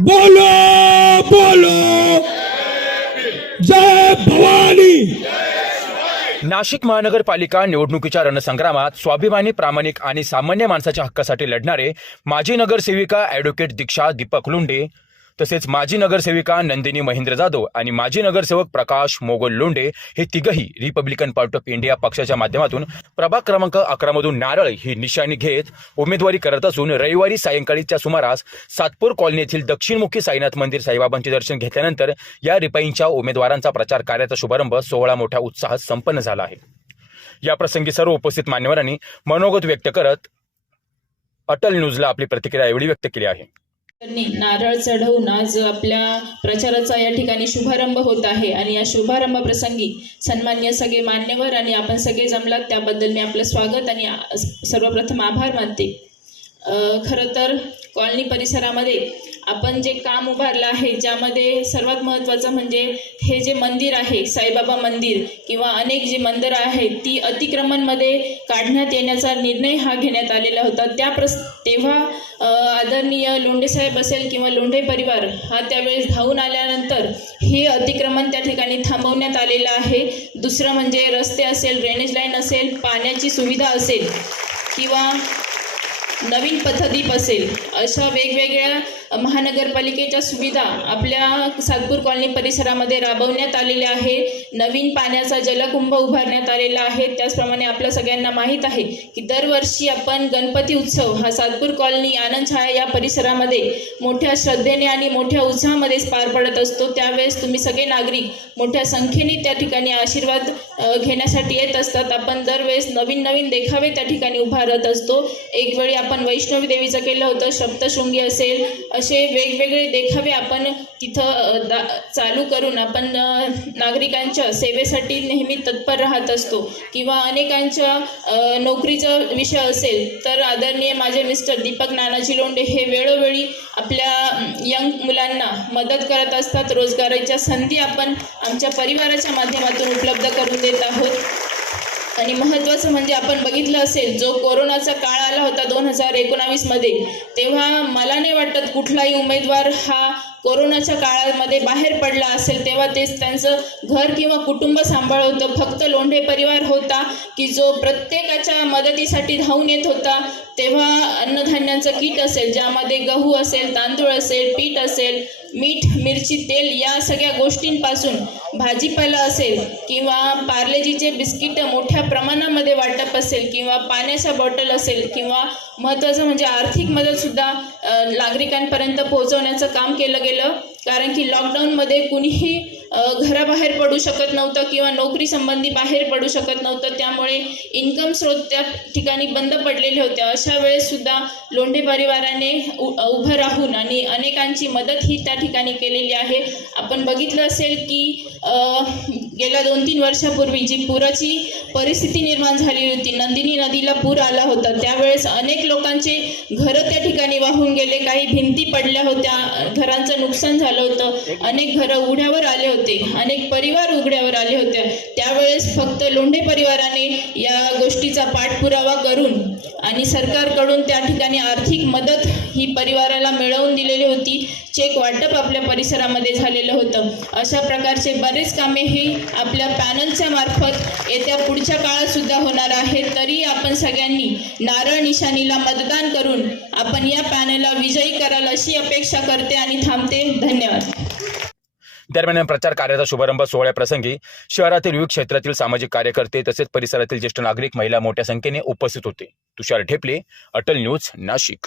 बोलो बोलो। जय भवानी। नाशिक महानगरपालिका निवडणुकीच्या रणसंग्रामात स्वाभिमानी प्रामाणिक आणि सामान्य माणसाच्या हक्कासाठी लढणारे माजी नगरसेविका ॲडव्होकेट दीक्षा दीपक लुंडे तसेच माजी नगरसेविका नंदिनी महेंद्र जाधव आणि माजी नगरसेवक प्रकाश मोगल लोंडे हे तिघही रिपब्लिकन पार्टी ऑफ इंडिया पक्षाच्या माध्यमातून प्रभाग क्रमांक अकरामधून नारळ ही निशाणी घेत उमेदवारी करत असून रविवारी सायंकाळीच्या सुमारास सातपूर कॉलनी येथील दक्षिणमुखी साईनाथ मंदिर साईबाबांचे दर्शन घेतल्यानंतर या रिपाईंच्या उमेदवारांचा प्रचार कार्याचा शुभारंभ सोहळा मोठ्या उत्साहात संपन्न झाला आहे. या प्रसंगी सर्व उपस्थित मान्यवरांनी मनोगत व्यक्त करत अटल न्यूजला आपली प्रतिक्रिया एवढी व्यक्त केली आहे. त्यांनी नारळ चढवून आज आपल्या प्रचाराचा या ठिकाणी शुभारंभ होत आहे. आणि या शुभारंभ प्रसंगी सन्मान्य सगळे मान्यवर आणि आपण सगळे जमलात त्याबद्दल मी आपलं स्वागत आणि सर्वप्रथम आभार मानते. खरं तर कॉलनी परिसरामध्ये आपण जे काम उभारलं आहे ज्यामध्ये सर्वात महत्त्वाचं म्हणजे हे जे मंदिर आहे साईबाबा मंदिर किंवा अनेक जी मंदिरं आहेत ती अतिक्रमणमध्ये काढण्यात येण्याचा निर्णय हा घेण्यात आलेला होता. त्या प्रस तेव्हा आदरणीय लोंढेसाहेब असेल किंवा लोंढे परिवार हा त्यावेळेस धावून आल्यानंतर हे अतिक्रमण त्या ठिकाणी थांबवण्यात आलेलं आहे. दुसरं म्हणजे रस्ते असेल ड्रेनेज लाईन असेल पाण्याची सुविधा असेल किंवा नवीन पद्धती असेल अशा वेगवेगळ्या महानगरपालिकेच्या सुविधा आपल्या सातपूर कॉलनी परिसरामध्ये राबवण्यात आलेल्या आहे. नवीन पाण्याचा जलकुंभ उभारण्यात आलेला आहे. त्याचप्रमाणे आपल्या सगळ्यांना माहीत आहे की दरवर्षी आपण गणपती उत्सव हा सातपूर कॉलनी आनंद छाया या परिसरामध्ये मोठ्या श्रद्धेने आणि मोठ्या उत्साहामध्ये पार पडत असतो. त्यावेळेस तुम्ही सगळे नागरिक मोठ्या संख्येने त्या ठिकाणी आशीर्वाद घेण्यासाठी येत असतात. आपण दरवेळेस नवीन नवीन देखावे त्या ठिकाणी उभारत असतो. एक वेळी आपण वैष्णवी देवीचं केलं होतं. सप्तशृंगी असेल असे वेगवेगळे देखावे आपण तिथं दा चालू करून आपण नागरिकांच्या सेवेसाठी नेहमी तत्पर राहत असतो. किंवा अनेकांच्या नोकरीचा विषय असेल तर आदरणीय माझे मिस्टर दीपक नानाजी लोंढे हे वेळोवेळी आपल्या यंग मुलांना मदत करत असतात. रोजगाराच्या संधी आपण आमच्या परिवाराच्या माध्यमातून उपलब्ध करून देत आहोत. आणि महत्त्वाचं म्हणजे आपण बघितलं असेल जो कोरोनाचा काळ आला होता दोन हजार एकोणावीसमध्ये तेव्हा मला नाही वाटत कुठलाही उमेदवार हा कोरोनाच्या काळामध्ये बाहेर पडला असेल. तेव्हा तेच त्यांचं घर किंवा कुटुंब सांभाळ होतं. फक्त लोंढे परिवार होता की जो प्रत्येकाच्या मदतीसाठी धावून येत होता. तेव्हा अन्नधान्याचं किट असेल ज्यामध्ये गहू असेल तांदूळ असेल पीठ असेल मीठ मिरची तेल या सगळ्या गोष्टींपासून भाजीपाला असेल किंवा पार्लेजीचे बिस्किट मोठ्या प्रमाणामध्ये वाटप असेल किंवा पाण्याच्या बॉटल असेल किंवा महत्त्वाचं म्हणजे आर्थिक मदतसुद्धा नागरिकांपर्यंत पोहोचवण्याचं काम केलं गेलं. कारण की लॉकडाऊनमध्ये कुणीही घराबाहेर पडू शकत नव्हतं किंवा नोकरी संबंधी बाहेर पडू शकत नव्हतं. त्यामुळे इन्कम स्रोत त्या ठिकाणी बंद पडलेले होते. अशा वेळेस सुद्धा लोंढे परिवाराने उ उभं राहून आणि अनेकांची मदत ही त्या ठिकाणी केलेली आहे. आपण बघितलं असेल की गेल्या दोन तीन वर्षापूर्वी जी पुराची परिस्थिती निर्माण झाली होती नंदिनी नदीला पूर आला होता. त्यावेळेस अनेक लोकांचे घरं त्या ठिकाणी वाहून गेले. काही भिंती पडल्या होत्या. घरांचं नुकसान झालं होतं. अनेक घरं उघड्यावर आले होते. अनेक परिवार उघड्यावर आले होते. त्यावेळेस फक्त लोंढे परिवाराने या गोष्टीचा पाठपुरावा करून आणि सरकारकडून त्या ठिकाणी आर्थिक मदत ही परिवाराला मिळवून दिलेली होती. चेक वाटप आपल्या परिसरामध्ये झालेलं होतं. अशा प्रकारचे बरेच कामे ही आपल्या पॅनलच्या मार्फत येत्या पुढच्या काळात सुद्धा होणार आहे तरी आपण सगळ्यांनी नारळ निशाणीला मतदान करून आपण या पॅनलला विजयी कराल अशी अपेक्षा करते आणि थांबते. धन्यवाद. दरम्यान प्रचार कार्याचा शुभारंभ सोहळ्याप्रसंगी शहरातील विविध क्षेत्रातील सामाजिक कार्यकर्ते तसेच परिसरातील ज्येष्ठ नागरिक महिला मोठ्या संख्येने उपस्थित होते. तुषार ढेपले अटल न्यूज नाशिक.